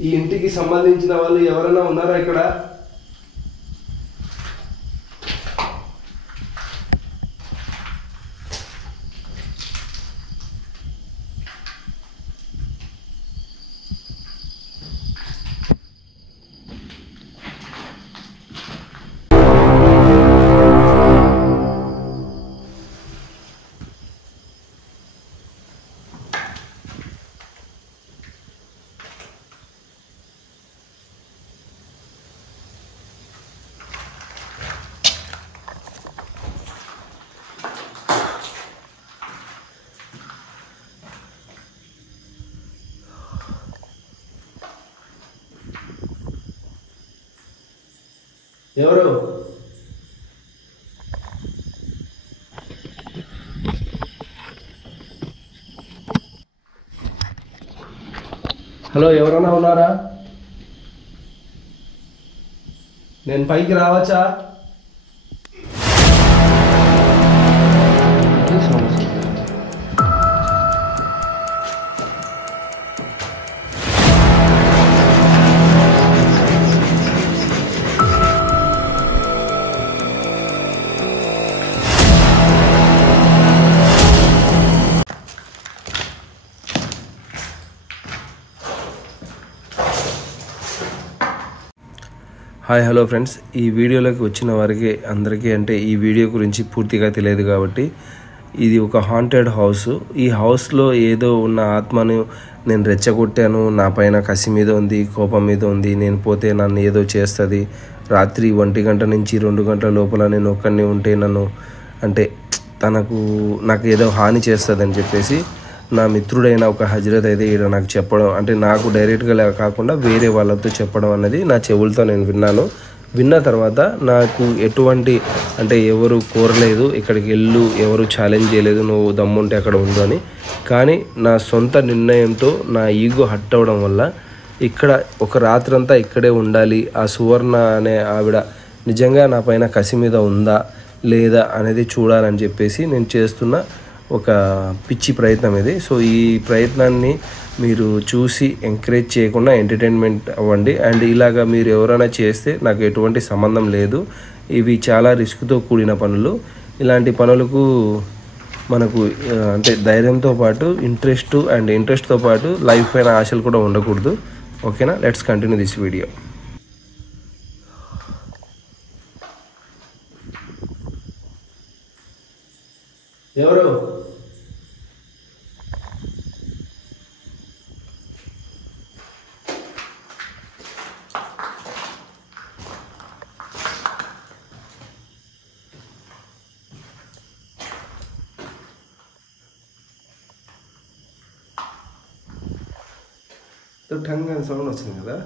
ఈ ఇంటికి సంబంధించిన వాళ్ళు ఎవరైనా ఉన్నారా ఇక్కడ? ఎవరు? హలో, ఎవరైనా ఉన్నారా? నేను పైకి రావచ్చా? హాయ్ హలో ఫ్రెండ్స్, ఈ వీడియోలోకి వచ్చిన వారికి అందరికీ అంటే ఈ వీడియో గురించి పూర్తిగా తెలియదు కాబట్టి, ఇది ఒక హాంటెడ్ హౌస్. ఈ హౌస్లో ఏదో ఉన్న ఆత్మను నేను రెచ్చగొట్టాను, నా పైన కసి మీద ఉంది, కోపం మీద ఉంది, నేను పోతే నన్ను ఏదో చేస్తుంది, రాత్రి 1 గంట నుంచి 2 గంటల లోపల నేను ఒక్కడిని ఉంటే నన్ను అంటే నాకు ఏదో హాని చేస్తుంది అని చెప్పేసి నా మిత్రుడైన ఒక హజరత్ అయితే ఇక్కడ నాకు చెప్పడం, అంటే నాకు డైరెక్ట్గా కాకుండా వేరే వాళ్ళతో చెప్పడం అన్నది నా చెవులతో నేను విన్నాను. విన్న తర్వాత నాకు ఎటువంటి అంటే ఎవరు కోరలేదు, ఇక్కడికి వెళ్ళు, ఎవరు ఛాలెంజ్ చేయలేదు, నువ్వు దమ్ముంటే అక్కడ ఉండు అని. కానీ నా సొంత నిర్ణయంతో నా ఈగో హట్ అవ్వడం వల్ల ఇక్కడ ఒక రాత్రంతా ఇక్కడే ఉండాలి, ఆ సువర్ణ అనే ఆవిడ నిజంగా నా పైన కసి మీద ఉందా లేదా అనేది చూడాలని చెప్పేసి నేను చేస్తున్న ఒక పిచ్చి ప్రయత్నం ఇది. సో ఈ ప్రయత్నాన్ని మీరు చూసి ఎంకరేజ్ చేయకుండా ఎంటర్టైన్మెంట్ అవ్వండి. అండ్ ఇలాగా మీరు ఎవరైనా చేస్తే నాకు ఎటువంటి సంబంధం లేదు. ఇవి చాలా రిస్క్తో కూడిన పనులు. ఇలాంటి పనులకు మనకు అంటే ధైర్యంతో పాటు ఇంట్రెస్ట్తో పాటు లైఫ్ పైన ఆశలు కూడా ఉండకూడదు. ఓకేనా? Let's continue this video. ఎవరు? ఠంగ్ అని సౌండ్ వచ్చింది కదా.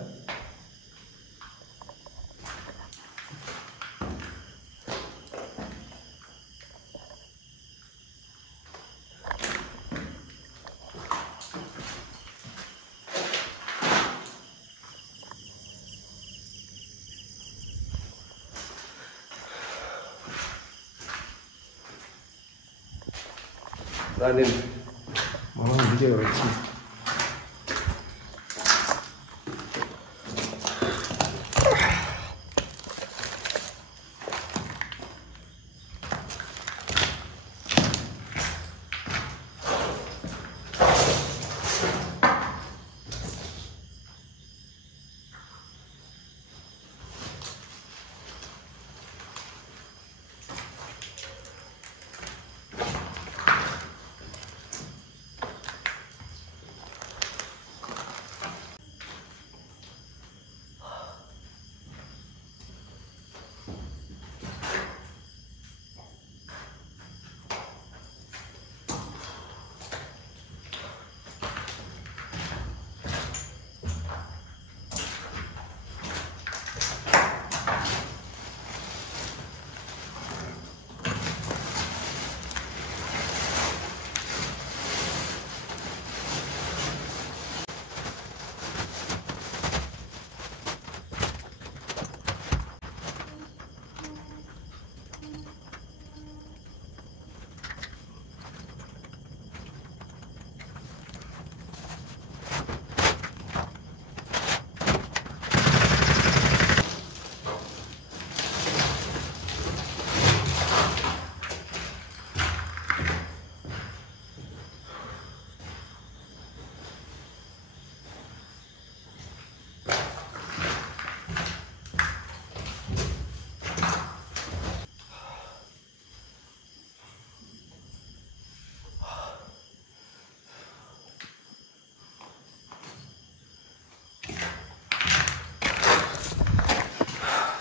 దాన్ని మనం ఇంటికి వచ్చి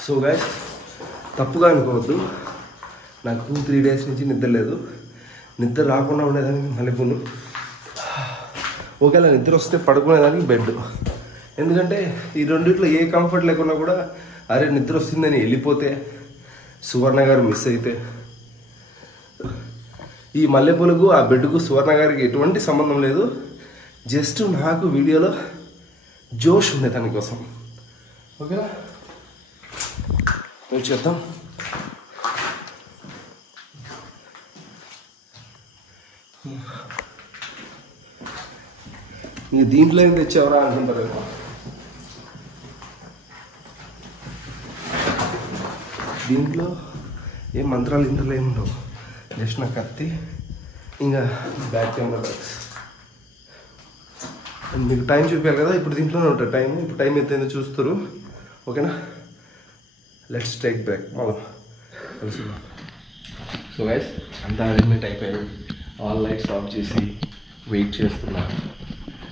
సో గైస్ తప్పుగా అనుకోవద్దు, నాకు 2-3 డేస్ నుంచి నిద్ర లేదు. నిద్ర రాకుండా ఉండేదానికి మల్లెపూలు, ఒకవేళ నిద్ర వస్తే పడుకునేదానికి బెడ్. ఎందుకంటే ఈ రెండిట్లో ఏ కంఫర్ట్ లేకున్నా కూడా అరే నిద్ర వస్తుందని వెళ్ళిపోతే, సువర్ణ గారు మిస్ అయితే, ఈ మల్లెపూలకు ఆ బెడ్కు సువర్ణ గారికి ఎటువంటి సంబంధం లేదు. జస్ట్ నాకు వీడియోలో జోష్ ఉండే దానికోసం. ఓకేనా, వెయిట్ చేద్దాం. ఇంక దీంట్లో ఏం తెచ్చావరా అనుకుంటారు. దీంట్లో ఏం మంత్రాలు ఇంట్లో ఏముండవు, జస్ట్ నా కత్తి, ఇంకా బ్యాక్ కెమెరా బ్యాగ్స్. మీకు టైం చూపారు కదా, ఇప్పుడు దీంట్లోనే ఉంటుంది టైం. ఇప్పుడు టైం ఎంతైందో చూస్తారు. ఓకేనా, లెట్స్ టేక్ బ్యాక్ మళ్ళీ కలుసుకుందాం. సో గైస్ అంతా అరేంజ్మెంట్ అయిపోయింది. ఆల్ లైట్స్ ఆఫ్ చేసి వెయిట్ చేస్తున్నా.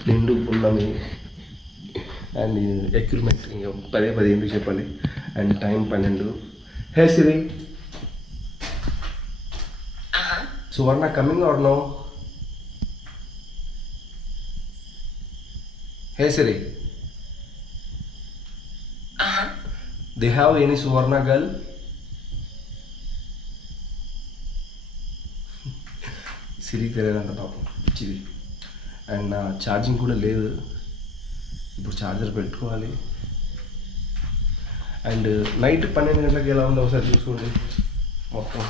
నిండు పున్నమి అండ్ ఎక్విప్మెంట్ ఇంకా 10 ఎందుకు చెప్పాలి. And time 12. Hey Siri, Suvarna coming or no? Hey Siri. They have any Suvarna girl? Siri తెలియదంట పాపం పిచ్చిది. అండ్ నా ఛార్జింగ్ కూడా లేదు, ఇప్పుడు ఛార్జర్ పెట్టుకోవాలి. అండ్ నైట్ 12 గంటలకు ఎలా ఉందో ఒకసారి చూసుకోండి మొత్తం.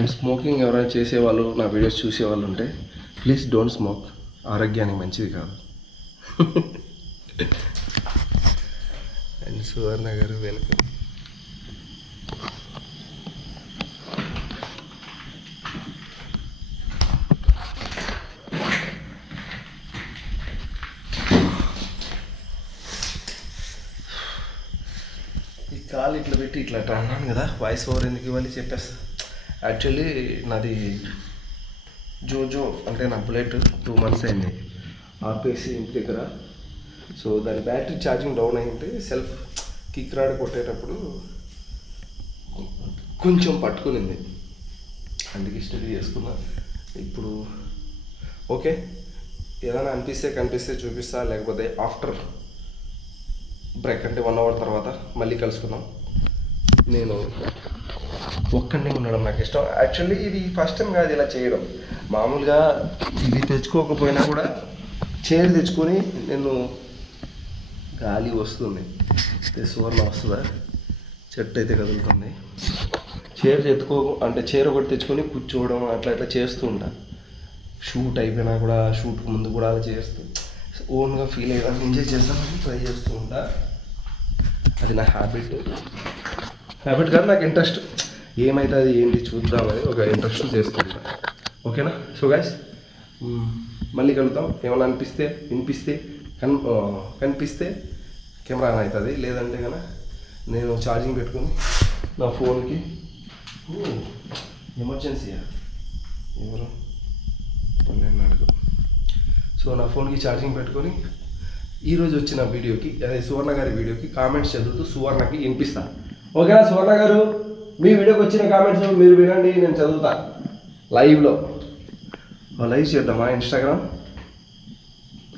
అండ్ స్మోకింగ్ ఎవరైనా చేసేవాళ్ళు, నా వీడియోస్ చూసేవాళ్ళు ఉంటే ప్లీజ్ డోంట్ స్మోక్, ఆరోగ్యానికి మంచిది కాదు. అండ్ సువర్ణ గారు వెల్కమ్. ఈ కాలు ఇట్లా పెట్టి ఇట్లా అన్నాను కదా, వాయిస్ ఓవర్ ఎందుకు ఇవ్వాలి చెప్పేస్తా. యాక్చువల్లీ నాది జోజో అంటే నా బుల్లెట్ 2 months అయింది ఆపేసి ఇంటి దగ్గర. సో దాని బ్యాటరీ ఛార్జింగ్ డౌన్ అయింది. సెల్ఫ్ కిక్ రాడ్ కొట్టేటప్పుడు కొంచెం పట్టుకునింది, అందుకే స్టడీ చేసుకున్నా. ఇప్పుడు ఓకే, ఏదైనా కనిపిస్తే చూపిస్తా, లేకపోతే ఆఫ్టర్ బ్రేక్ అంటే 1 hour తర్వాత మళ్ళీ కలుసుకుందాం. నేను ఒక్కడే ఉండడం నాకు ఇష్టం. యాక్చువల్లీ ఇది ఫస్ట్ టైం కాదు ఇలా చేయడం. మామూలుగా ఇవి తెచ్చుకోకపోయినా కూడా చైర్ తెచ్చుకొని నేను, గాలి వస్తుంది, సువర్ణ వస్తుందా, చెట్టు అయితే కదులుతుంది. చైర్ ఒకటి తెచ్చుకొని కూర్చోవడం అట్లా ఇట్లా చేస్తూ ఉంటా. షూట్ అయిపోయినా కూడా, షూట్కి ముందు కూడా అలా చేస్తూ ఓన్గా ఫీల్ అయ్యేదాన్ని ఎంజాయ్ చేస్తామని ట్రై చేస్తూ ఉంటా. అది నా హ్యాబిట్ కాదు, నాకు ఇంట్రెస్ట్. ఏమవుతుంది ఏంటి చూద్దామని ఒక ఇంట్రెస్ట్ చేస్తుంటా. ఓకేనా, సో గైస్ మళ్ళీ కలుద్దాం. ఏమైనా కనిపిస్తే కెమెరా ఆన్ అవుతుంది, లేదంటే కనుక నేను ఛార్జింగ్ పెట్టుకొని నా ఫోన్కి, ఎమర్జెన్సీయా ఎవరు నేను అడుగు. సో నా ఫోన్కి ఛార్జింగ్ పెట్టుకొని ఈరోజు వచ్చిన వీడియోకి, అదే సువర్ణ గారి వీడియోకి కామెంట్స్ చదువుతూ సువర్ణకి వినిపిస్తాను. ఓకేనా సువర్ణ గారు, మీ వీడియోకి వచ్చిన కామెంట్స్ మీరు వినండి, నేను చదువుతా లైవ్లో. లైవ్ చేద్దామా ఇన్స్టాగ్రామ్?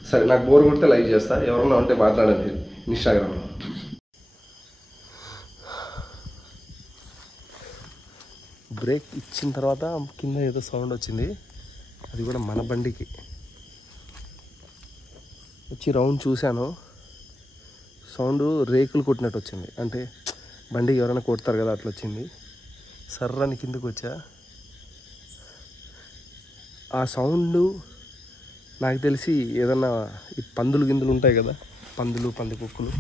సరే, నాకు బోర్ కొడితే లైవ్ చేస్తా, ఎవరన్నా ఉంటే మాట్లాడండి ఇన్స్టాగ్రామ్లో. బ్రేక్ ఇచ్చిన తర్వాత కింద ఏదో సౌండ్ వచ్చింది, అది కూడా మన బండికి వచ్చి రౌండ్ చూశాను. సౌండ్ రేకులు కొట్టినట్టు వచ్చింది, అంటే బండికి ఎవరైనా కొడతారు కదా అట్లా వచ్చింది. సర్రాని కిందకు వచ్చా. ఆ సౌండ్ నాకు తెలిసి ఏదన్నా ఈ పందులు గిందులు ఉంటాయి కదా, పందులు పంది కుక్కలు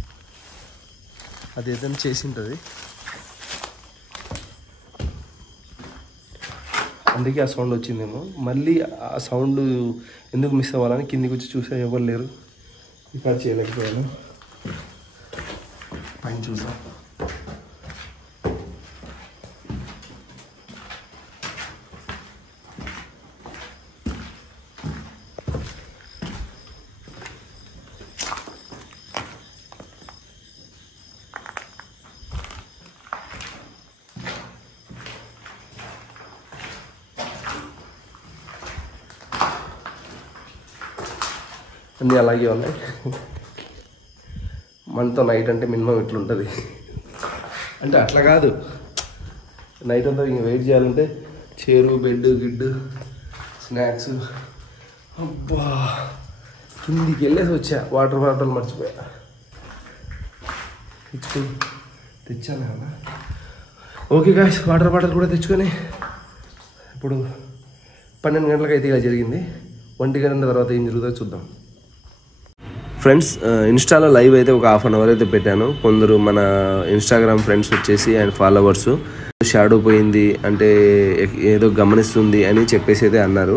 అది ఏదైనా చేసి ఉంటుంది. అందుకే ఆ సౌండ్ వచ్చిందేమో. మళ్ళీ ఆ సౌండ్ ఎందుకు మిస్ అవ్వాలని కిందికి వచ్చి చూసా, ఎవరు లేరు. ఇక్కడ చేయలేకపోయాను. పైన చూసా, అన్నీ అలాగే ఉన్నాయి. మనతో నైట్ అంటే మినిమం ఇట్లుంటుంది. అంటే అట్లా కాదు, నైట్ అంతా ఇంక వెయిట్ చేయాలంటే చైరు, బెడ్, గిడ్డు, స్నాక్స్. అబ్బా కిందికి వెళ్ళేసి వచ్చా. వాటర్ బాటిల్ మర్చిపోయా, ఇప్పుడు తెచ్చాను కదా. ఓకే గాయ్స్, వాటర్ బాటిల్ కూడా తెచ్చుకొని ఇప్పుడు 12 గంటలకు అయితే ఇలా జరిగింది. 1 గంట తర్వాత ఏం జరుగుతుందో చూద్దాం. ఫ్రెండ్స్, ఇన్స్టాలో లైవ్ అయితే ఒక ½ అవర్ అయితే పెట్టాను. కొందరు మన ఇన్స్టాగ్రామ్ ఫ్రెండ్స్ వచ్చేసి అండ్ ఫాలోవర్స్ షాడో పోయింది అంటే ఏదో గమనిస్తుంది అని చెప్పేసి అయితే అన్నారు.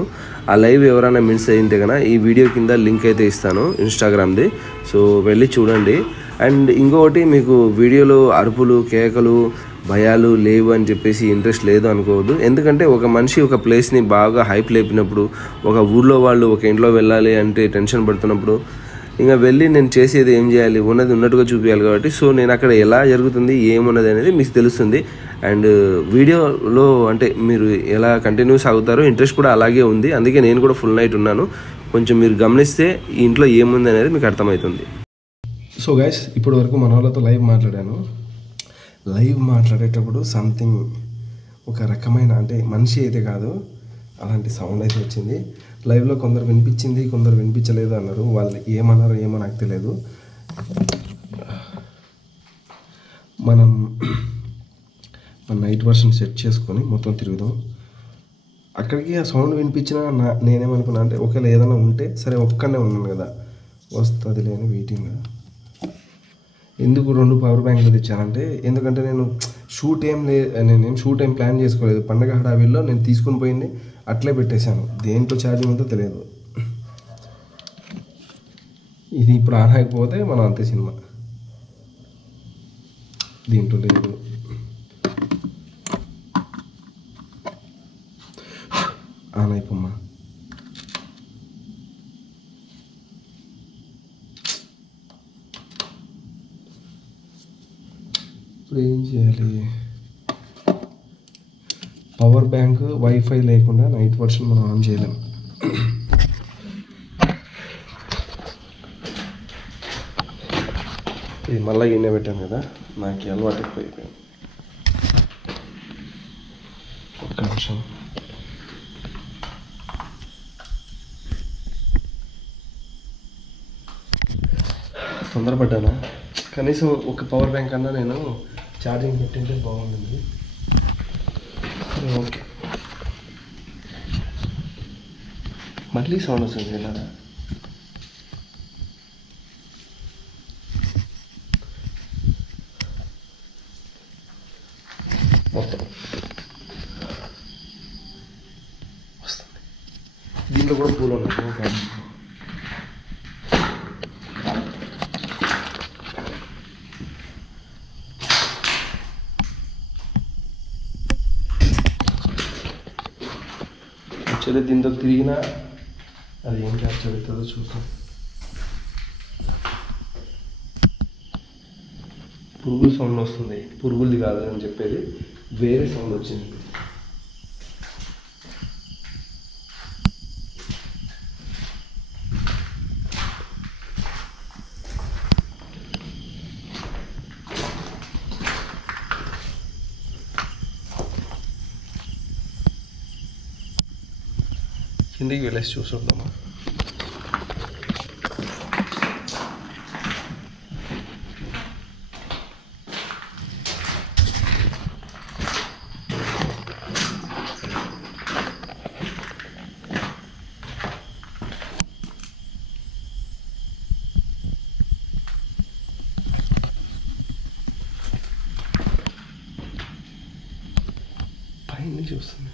ఆ లైవ్ ఎవరైనా మిస్ అయింటే కనుక ఈ వీడియో కింద లింక్ అయితే ఇస్తాను ఇన్స్టాగ్రామ్ది, సో వెళ్ళి చూడండి. అండ్ ఇంకొకటి, మీకు వీడియోలో అరుపులు, కేకలు, భయాలు లేవు అని చెప్పేసి ఇంట్రెస్ట్ లేదు అనుకోవద్దు. ఎందుకంటే ఒక మనిషి ఒక ప్లేస్ని బాగా హైప్ లేపినప్పుడు, ఒక ఊళ్ళో వాళ్ళు ఒక ఇంట్లో వెళ్ళాలి అంటే టెన్షన్ పడుతున్నప్పుడు ఇంకా వెళ్ళి నేను చేసేది ఏం చేయాలి, ఉన్నది ఉన్నట్టుగా చూపించాలి. కాబట్టి సో నేను అక్కడ ఎలా జరుగుతుంది ఏమున్నది అనేది మీకు తెలుస్తుంది. అండ్ వీడియోలో అంటే మీరు ఎలా కంటిన్యూ సాగుతారో ఇంట్రెస్ట్ కూడా అలాగే ఉంది. అందుకే నేను కూడా ఫుల్ నైట్ ఉన్నాను. కొంచెం మీరు గమనిస్తే ఈ ఇంట్లో ఏముంది అనేది మీకు అర్థమవుతుంది. సో గైస్, ఇప్పటి వరకు మన వాళ్ళతో లైవ్ మాట్లాడాను. లైవ్ మాట్లాడేటప్పుడు సంథింగ్ ఒక రకమైన, అంటే మనిషి అయితే కాదు, అలాంటి సౌండ్ అయితే వచ్చింది. లైవ్లో కొందరు వినిపించింది, కొందరు వినిపించలేదు అన్నారు. వాళ్ళు ఏమన్నారో ఏమో నాకు తెలియదు. మనం మన నైట్ వర్షన్ సెట్ చేసుకొని మొత్తం తిరుగుదాం. అక్కడికి ఆ సౌండ్ వినిపించినా నేనేమనుకున్నా అంటే ఒకవేళ ఏదైనా ఉంటే సరే, ఒక్కనే ఉన్నాను కదా, వస్తుంది లేని వెయిటింగ్. ఎందుకు 2 పవర్ బ్యాంకులు తెచ్చానంటే, ఎందుకంటే నేనేం షూట్ ఏం ప్లాన్ చేసుకోలేదు. పండగ హడావిల్లో నేను తీసుకుని పోయింది అట్లే పెట్టేశాను. దేంట్లో ఛార్జింగ్ ఉందో తెలియదు. ఇది ఇప్పుడు ఆన్ అయిపోతే మనం అంతే సినిమా. దీంట్లో లేదు. ఆన్ అయిపోమ్మా. ఇప్పుడు ఏం చేయాలి? పవర్ బ్యాంక్, వైఫై లేకుండా నైట్ వర్షన్ మనం ఆన్ చేయలేము. ఇది మళ్ళీ గిన్నె పెట్టాను కదా, నాకు అలవాటు ఎక్కువైపోయింది. ఒక్క నిమిషం. తొందరపడ్డానా? కనీసం ఒక పవర్ బ్యాంక్ అన్నా నేను ఛార్జింగ్ పెట్టింటే బాగుంటుంది. ఓకే, మళ్ళీ సౌండ్ వస్తుంది ఇలా. మొత్తం వస్తుంది. దీంట్లో కూడా పూలు ఉన్నాయి. యాక్చువల్లీ దీంతో తిరిగినా అది ఏం క్యాప్చర్ అవుతుందో చూద్దాం. పురుగుల సౌండ్ వస్తుంది. పురుగులది కాదు అని చెప్పేది, వేరే సౌండ్ వచ్చింది. కిందికి వెళ్ళేసి చూసుకుందామా? వస్తుంది.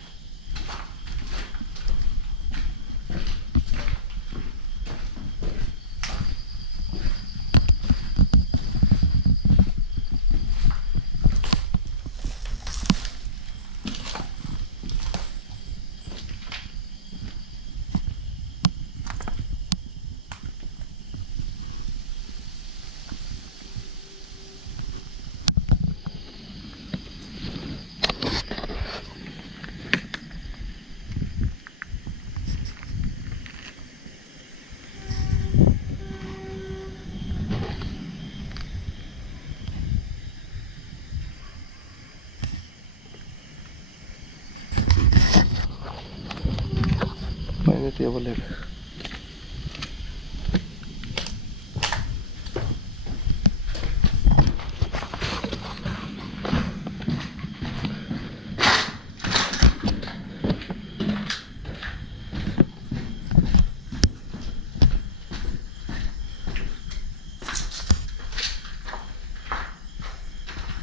పైన ఇవ్వలేదు.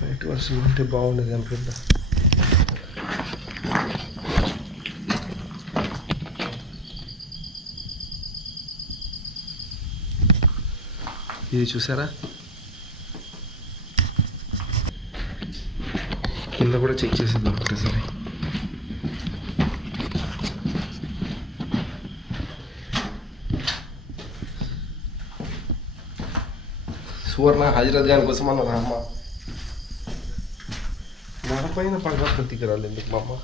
బయట వర్షం ఉంటే బాగుండేది అనుకుంటా. ఇది చూసారా, కింద కూడా చెక్ చేసేద్దాం ఒకటేసారి. సువర్ణ హజరత్ గారి కోసం అన్న అమ్మ నడపైన పడవ ప్రతికరాలు ఎందుకు మా అమ్మ.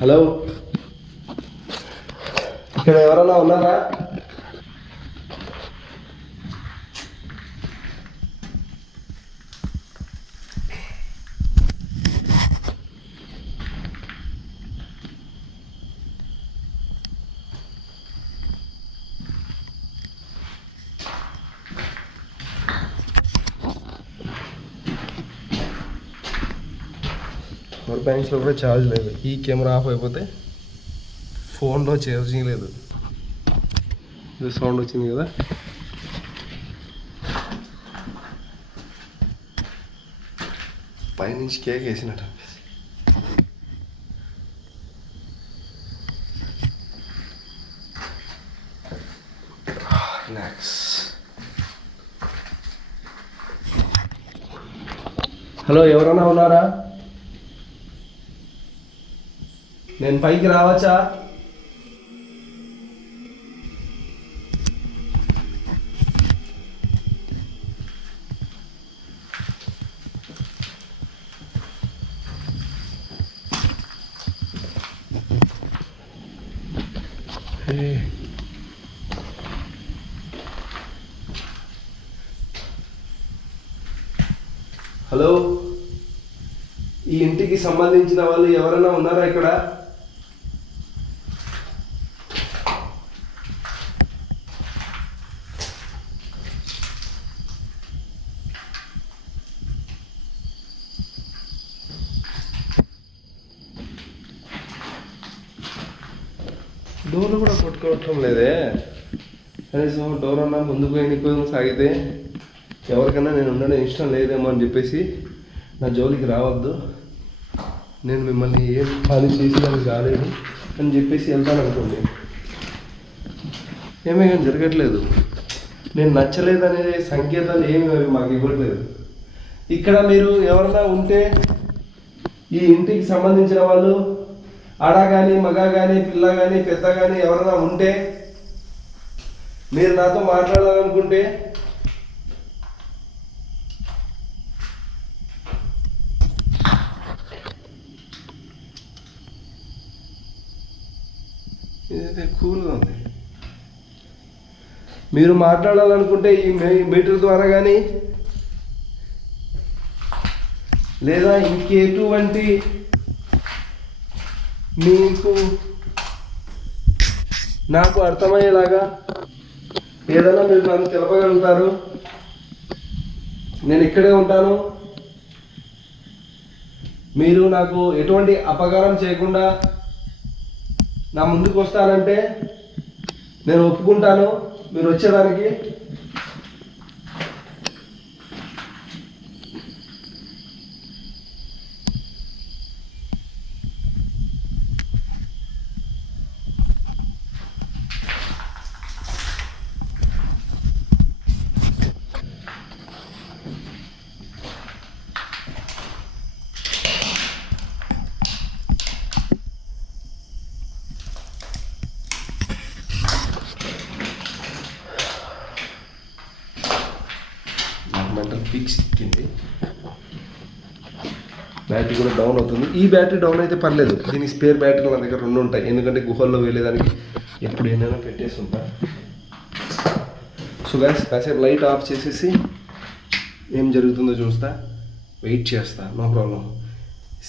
హలో, ఇక్కడ ఎవరన్నా ఉన్నారా? పవర్ బ్యాంక్స్లో కూడా ఛార్జ్ లేదు. ఈ కెమెరా ఆఫ్ అయిపోతే ఫోన్లో ఛార్జింగ్ లేదు. ఇది సౌండ్ వచ్చింది కదా. పైనుంచి కేక్ వేసినట్టు రిలాక్స్. హలో, ఎవరన్నా ఉన్నారా? నేను పైకి రావచ్చా? హలో, ఈ ఇంటికి సంబంధించిన వాళ్ళు ఎవరైనా ఉన్నారా ఇక్కడ? డోర్లు కూడా కొట్టుకోవటం లేదే. కనీసం డోర్ అన్నా ముందుకు ఎన్నిపోయి సాగితే ఎవరికైనా నేను ఉండడం ఇష్టం లేదేమో అని చెప్పేసి నా జోలికి రావద్దు, నేను మిమ్మల్ని ఏం పని చేసేదానికి కాలేదు అని చెప్పేసి వెళ్తాను అనుకోండి. ఏమీ కానీ జరగట్లేదు. నేను నచ్చలేదనే సంకేతాలు ఏమి అవి మాకు ఇవ్వట్లేదు. ఇక్కడ మీరు ఎవరైనా ఉంటే, ఈ ఇంటికి సంబంధించిన వాళ్ళు ఆడ కానీ మగ కానీ పిల్ల కానీ పెద్ద కానీ ఎవరైనా ఉంటే, మీరు నాతో మాట్లాడాలనుకుంటే కూల్గా ఉంది. మీరు మాట్లాడాలనుకుంటే ఈ మీటర్ ద్వారా కానీ లేదా ఇంకెటువంటి మీకు నాకు అర్థమయ్యేలాగా ఏదైనా మీరు నన్ను తెలపగలుగుతారు. నేను ఇక్కడే ఉంటాను. మీరు నాకు ఎటువంటి అపకారం చేయకుండా నా ముందుకు వస్తానంటే నేను ఒప్పుకుంటాను మీరు వచ్చేదానికి. మెంటల్ ఫిక్స్ ఎక్కింది. బ్యాటరీ కూడా డౌన్ అవుతుంది. ఈ బ్యాటరీ డౌన్ అయితే పర్లేదు, దీనికి స్పేర్ బ్యాటరీలు నా దగ్గర 2 ఉంటాయి. ఎందుకంటే గుహల్లో వెళ్ళేదానికి ఎప్పుడు ఏమైనా పెట్టేసి ఉంటా. సో గైస్, కాసేపు లైట్ ఆఫ్ చేసేసి ఏం జరుగుతుందో చూస్తా, వెయిట్ చేస్తా. No problem.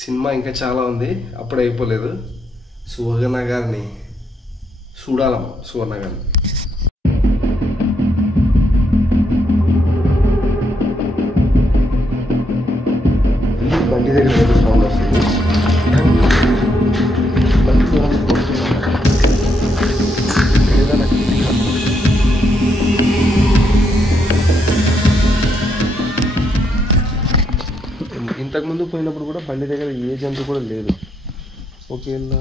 సినిమా ఇంకా చాలా ఉంది, అప్పుడే అయిపోలేదు. సువర్ణ గారిని చూడాలమ్మ, సువర్ణ గారిని. బండి దగ్గర ఏదో సౌండ్ వస్తుంది. ఇంతకుముందు పోయినప్పుడు కూడా బండి దగ్గర ఏ జంతువు కూడా లేదు. ఒకవేళ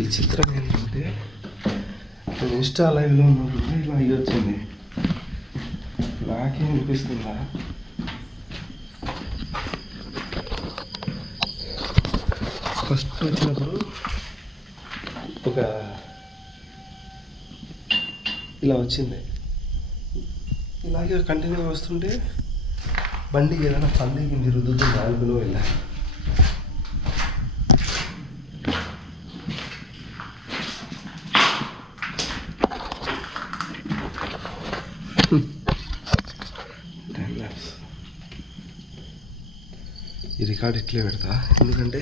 ఈ చిత్రం ఏంటంటే, నేను ఇన్స్టా లైవ్లో ఉన్నప్పుడు ఇలా అయ్యి వచ్చింది. నాకేం అనిపిస్తుందా, ఫస్ట్ వచ్చినప్పుడు ఒక ఇలా వచ్చింది, ఇలాగే కంటిన్యూగా వస్తుంటే బండికి ఏదైనా పందికి రుద్దుతుంది అనుకుని వెళ్ళా. ఈ రికార్డ్ ఇట్లే పెడతా, ఎందుకంటే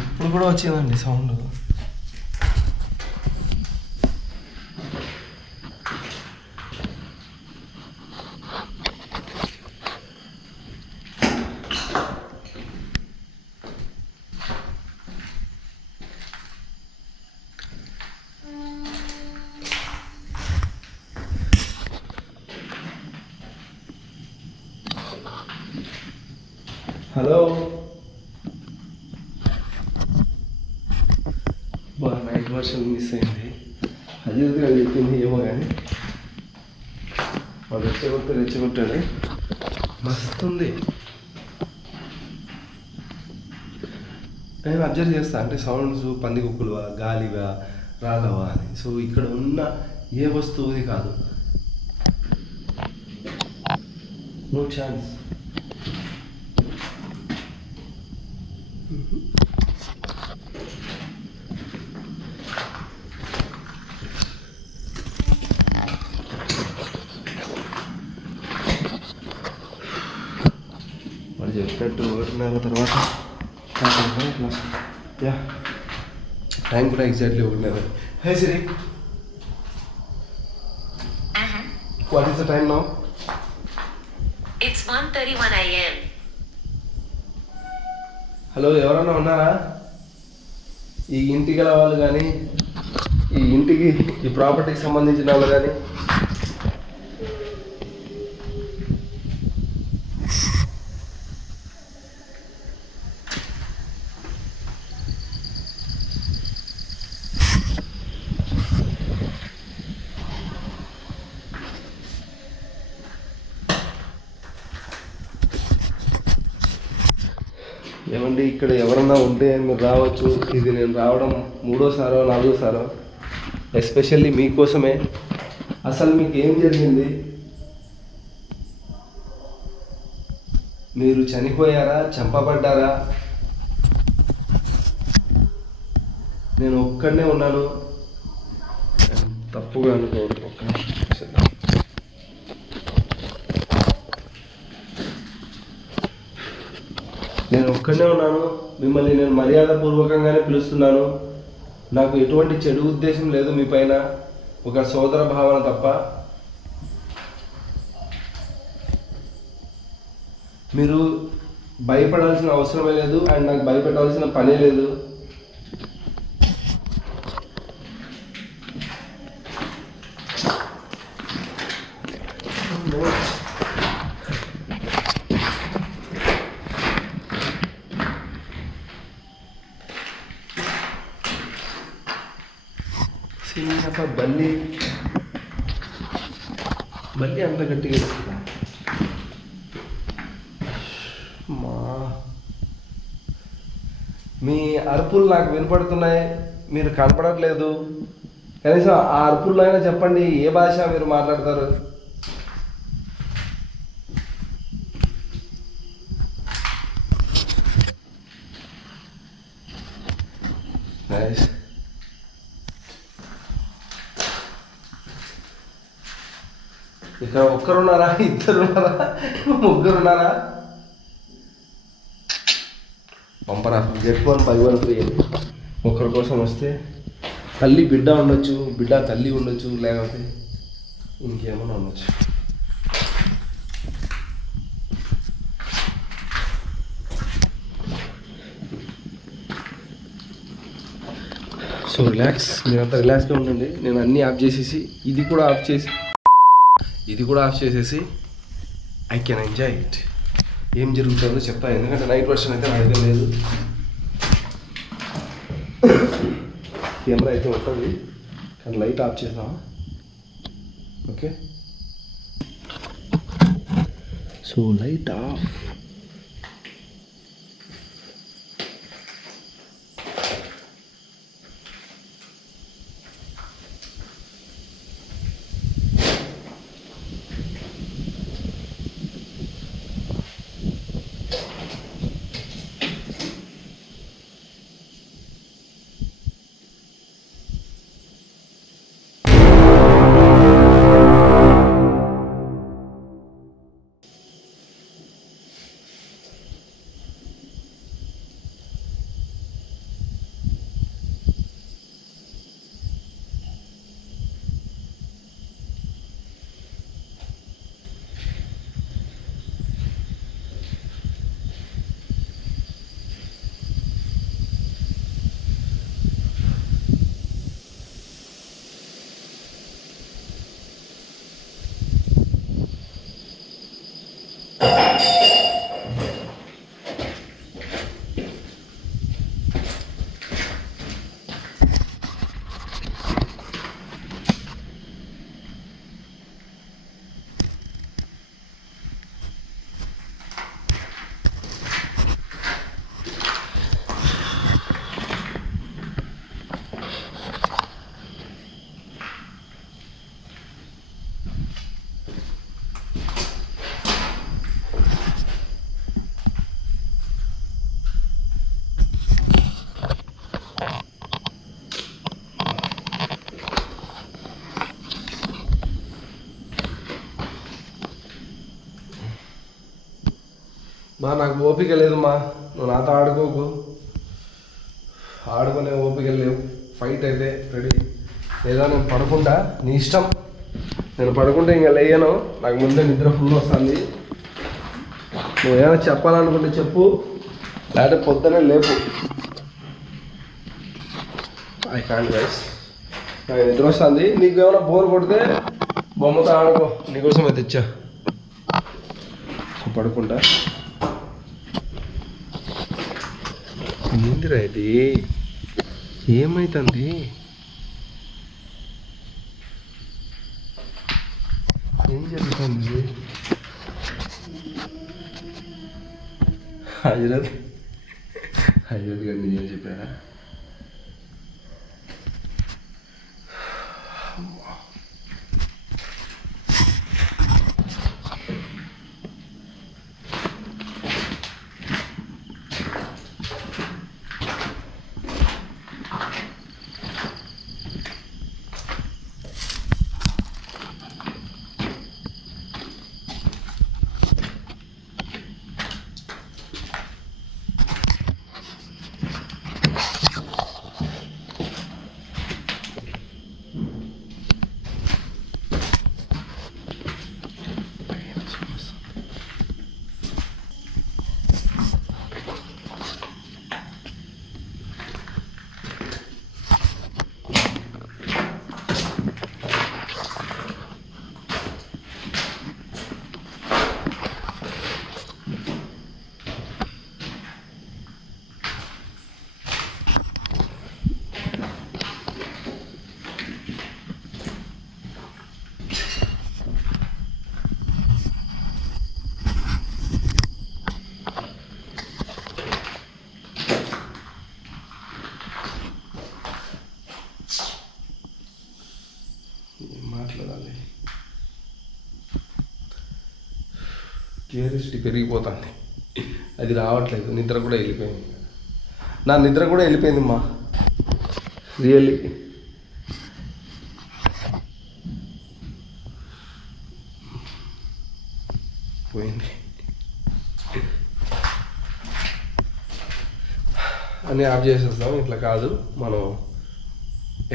ఇప్పుడు కూడా వచ్చిందండి sound. Hello, night version miss అయింది. అజీత్గా చెప్పింది ఏమో కానీ వాడు రెచ్చగొట్టాడు. మస్తుంది. నేను అబ్జర్వ్ చేస్తా, అంటే సౌండ్స్ పందికొక్కులువా, గాలివా, రాళ్ళవా అని. సో ఇక్కడ ఉన్న ఏ వస్తువుది కాదు. No chance. వాడు చెప్పినట్టు 1:30 తర్వాత ఇట్లా యా టైం కూడా exactly 1:30. Hey Siri, what is the time now? It's 1:31 a.m. Hello, ఎవరన్నా ఉన్నారా? ఈ ఇంటికి గల వాళ్ళు కానీ, ఈ ఇంటికి ఈ ప్రాపర్టీకి సంబంధించిన వాళ్ళు కానీ? ఏమండి, ఇక్కడ ఎవరన్నా ఉంటే మీరు రావచ్చు. ఇది నేను రావడం 3వ సారో 4వ సారో, ఎస్పెషల్లీ మీకోసమే. అసలు మీకు ఏం జరిగింది? మీరు చనిపోయారా, చంపబడ్డారా? నేను ఒక్కడనే ఉన్నాను. తప్పుగా అనుకోవద్దు. ఒక్క నిమిషం. నేను ఒక్కడనే ఉన్నాను. మిమ్మల్ని నేను మర్యాదపూర్వకంగానే పిలుస్తున్నాను. నాకు ఎటువంటి చెడు ఉద్దేశం లేదు మీ పైన, ఒక సోదర భావన తప్ప. మీరు భయపడాల్సిన అవసరమే లేదు, అండ్ నాకు భయపెట్టాల్సిన పనే లేదు. బల్లి బల్లి అంత గట్టిగా మా మీ అరుపులు నాకు వినపడుతున్నాయి, మీరు కనపడట్లేదు. కనీసం ఆ అరుపుల్లో అయినా చెప్పండి, ఏ భాష మీరు మాట్లాడతారు? నైస్. ఇక్కడ ఒక్కరున్నారా, ఇద్దరున్నారా, ముగ్గురున్నారా? పంపరా, Z1 5 1 3. ఒకరి కోసం వస్తే తల్లి బిడ్డ ఉండొచ్చు, బిడ్డ తల్లి ఉండొచ్చు, లేకపోతే ఇంకేమైనా ఉండొచ్చు. సో రిలాక్స్, మీరంతా రిలాక్స్గా ఉండండి. నేను అన్నీ ఆఫ్ చేసేసి ఇది కూడా ఆఫ్ చేసేసి ఐ కెన్ ఎంజాయ్ ఇట్. ఏం జరుగుతుందో చెప్తా, ఎందుకంటే నైట్ వర్షన్ అయితే నా దగ్గర లేదు. కెమెరా అయితే ఉంటుంది, కానీ లైట్ ఆఫ్ చేద్దాం. Okay, so light of. నాకు ఓపిక లేదమ్మా, నువ్వు నాతో ఆడుకోకు, ఆడుకునే ఓపిక లేవు. ఫైట్ అయితే రెడీ, లేదా నేను పడుకుంటా, నీ ఇష్టం. నేను పడుకుంటే ఇంకా లేయను, నాకు ముందే నిద్ర ఫుల్ వస్తుంది. నువ్వు ఏమైనా చెప్పాలనుకుంటే చెప్పు, లేకపోతే పొద్దునే లేపు. ఐ కాంట్ గైస్, నాకు నిద్ర వస్తుంది. నీకు ఏమైనా బోర్ కొడితే బొమ్మతో ఆడుకో, నీకోసమే తెచ్చా. పడుకుంటా. ఏందిరా ఇది, ఏమైతుంది? ఏం జరుగుతుంది? హజరత్ గారు నిజం చెప్పారా? మాట్లాడాలి. క్యూరియాసిటీ పెరిగిపోతుంది, అది రావట్లేదు. నిద్ర కూడా వెళ్ళిపోయింది, నా నిద్ర కూడా వెళ్ళిపోయింది మా, రియల్లీ. పోయింది అని ఆఫ్ చేసేస్తాం. ఇట్లా కాదు, మనం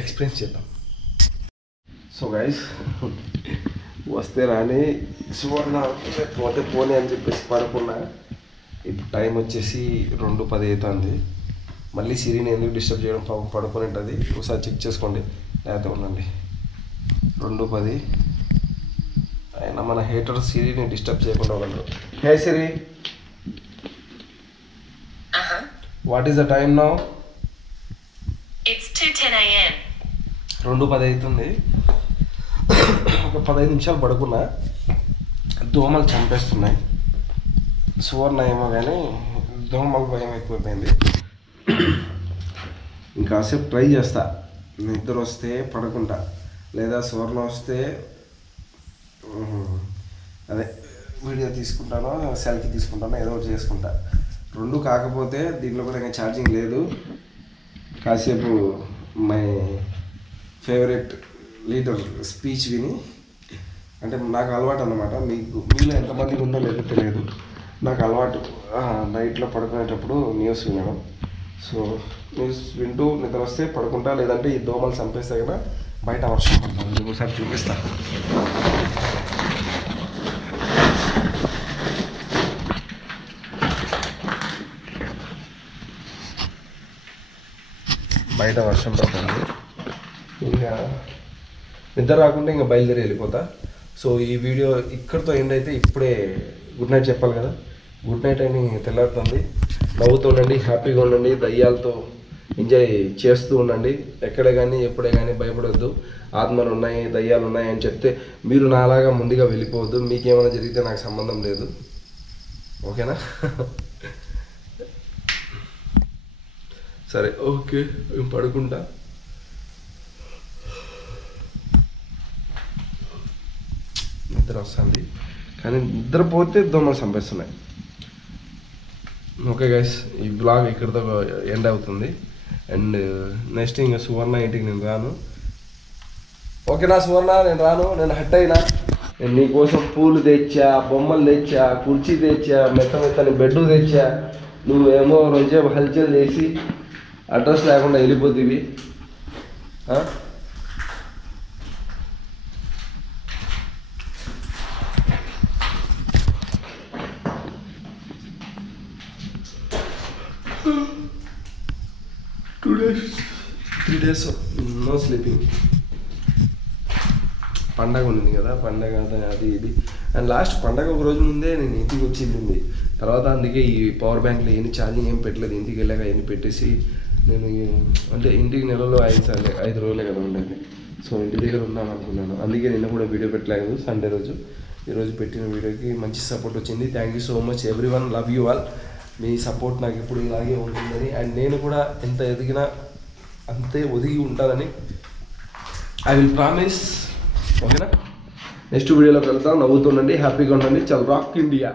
ఎక్స్పీరియన్స్ చేద్దాం. సో గైస్, వస్తే రాని, సువర్ణ పోతే పోనీ అని చెప్పేసి పడుకున్నా. ఇప్పుడు టైం వచ్చేసి 2:10 అవుతుంది. మళ్ళీ సిరిని ఎందుకు డిస్టర్బ్ చేయడం, పాపం పడుకొని ఉంటుంది. ఒకసారి చెక్ చేసుకోండి, లేకపోతే ఉండండి. 2:10 అయినా మన హేటర్ సిరిని డిస్టర్బ్ చేయకుండా ఉండదు. Hey Siri, what is the time now? It's 2:10 a.m. 2:10 అవుతుంది. ఒక 15 నిమిషాలు పడుకున్నా, దోమలు చంపేస్తున్నాయి. సువర్ణ ఏమో కానీ దోమలు భయం ఎక్కువైపోయింది. ఇంకాసేపు ట్రై చేస్తా, నిద్ర వస్తే పడుకుంటా, లేదా సువర్ణ వస్తే అదే వీడియో తీసుకుంటానో సెల్ఫీ తీసుకుంటానో ఏదో ఒకటి చేసుకుంటా. 2 కాకపోతే దీంట్లో కూడా ఇంకా ఛార్జింగ్ లేదు. కాసేపు మై ఫేవరెట్ లీడర్ స్పీచ్ విని, అంటే నాకు అలవాటు అన్నమాట. మీలో ఎంతమందికి ఉందో లేదో తెలియదు, నాకు అలవాటు నైట్లో పడుకునేటప్పుడు న్యూస్ వినడం. సో న్యూస్ వింటూ నిద్ర వస్తే పడుకుంటా, లేదంటే ఈ దోమలు చంపేస్తే కదా బయట వర్షం పడుతుంది. ఒకసారి చూపిస్తా. బయట వర్షం పడుతుంది. ఇంకా నిద్ర రాకుండా ఇంకా బయలుదేరి వెళ్ళిపోతా. సో ఈ వీడియో ఇక్కడితో ఎండ్ అయితే, ఇప్పుడే గుడ్ నైట్ చెప్పాలి కదా. గుడ్ నైట్ అని తెల్లారుతుంది. నవ్వుతూ ఉండండి, హ్యాపీగా ఉండండి, దయ్యాలతో ఎంజాయ్ చేస్తూ ఉండండి. ఎక్కడే కానీ ఎప్పుడే కానీ భయపడొద్దు. ఆత్మలు ఉన్నాయి, దయ్యాలు ఉన్నాయి అని చెప్తే మీరు నాలాగా ముందుగా వెళ్ళిపోవద్దు. మీకేమైనా జరిగితే నాకు సంబంధం లేదు, ఓకేనా? సరే, ఓకే, పడుకుంటా. నిద్ర వస్తుంది కానీ నిద్రపోతే దోమలు చంపేస్తున్నాయి. ఓకే గైస్, ఈ బ్లాగ్ ఇక్కడితో ఎండ్ అవుతుంది. అండ్ నెక్స్ట్ ఇంకా సువర్ణ ఇంటికి నేను రాను. ఓకేనా సువర్ణ, నేను రాను, నేను హట్ అయినా. నేను నీకోసం పూలు తెచ్చా, బొమ్మలు తెచ్చా, కుర్చీ తెచ్చా, మెత్తని బెడ్ తెచ్చా. నువ్వేమో రోజేపు హల్చల్ చేసి అడ్రస్ లేకుండా వెళ్ళిపోతుంది. Three days no sleeping. పండగ ఉంది కదా, పండగ అది ఇది. అండ్ లాస్ట్ పండగ ఒక రోజు ముందే నేను ఇంటికి వచ్చింది. తర్వాత అందుకే ఈ పవర్ బ్యాంక్లో ఏమి ఛార్జింగ్ ఏం పెట్టలేదు. ఇంటికి వెళ్ళాక ఏమి పెట్టేసి నేను అంటే ఇంటికి నెలలో 5 రోజులే కదా ఉండేది. సో ఇంటి దగ్గర ఉన్నాను అనుకున్నాను. అందుకే నిన్న కూడా వీడియో పెట్టలేదు సండే రోజు. ఈరోజు పెట్టిన వీడియోకి మంచి సపోర్ట్ వచ్చింది. Thank you so much everyone. Love you all. Me support నాకు ఎప్పుడు ఇలాగే ఉంటుందని, అండ్ నేను కూడా ఎంత ఎదిగినా అంతే ఒదిగి ఉంటానని ఐ విల్ ప్రామిస్. ఓకేనా? నెక్స్ట్ వీడియోలోకి వెళ్తాం. నవ్వుతుండండి, హ్యాపీగా ఉండండి. చల్ రాక్ ఇండియా.